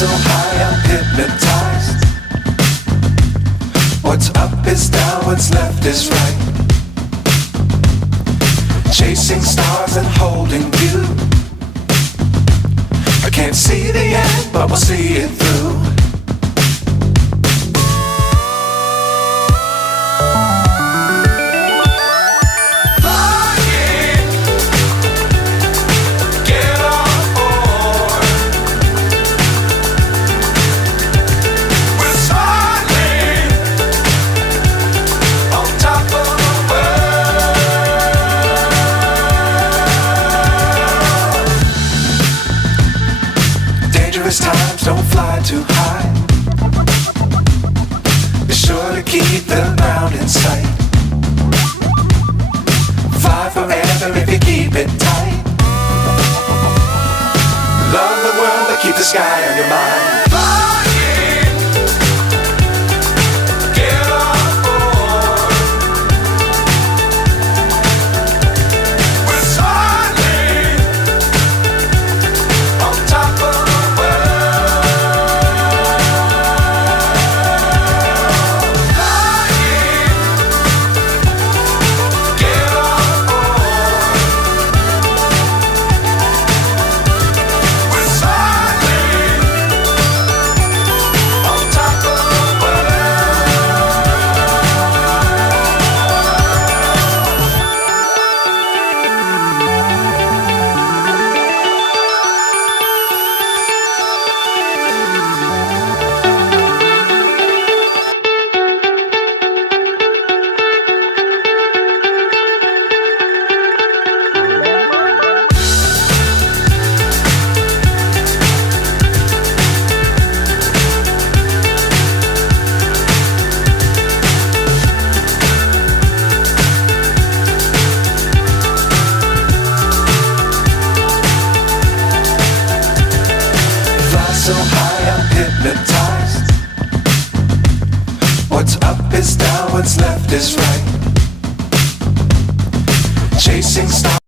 so high I'm hypnotized. What's up is down, what's left is right. Chasing stars and holding you. I can't see the end, but we'll see it through. Times don't fly too high. Be sure to keep the ground in sight. Fly forever if you keep it tight. Love the world but keep the sky on your mind. So high I'm hypnotized. What's up is down, what's left is right. Chasing stars.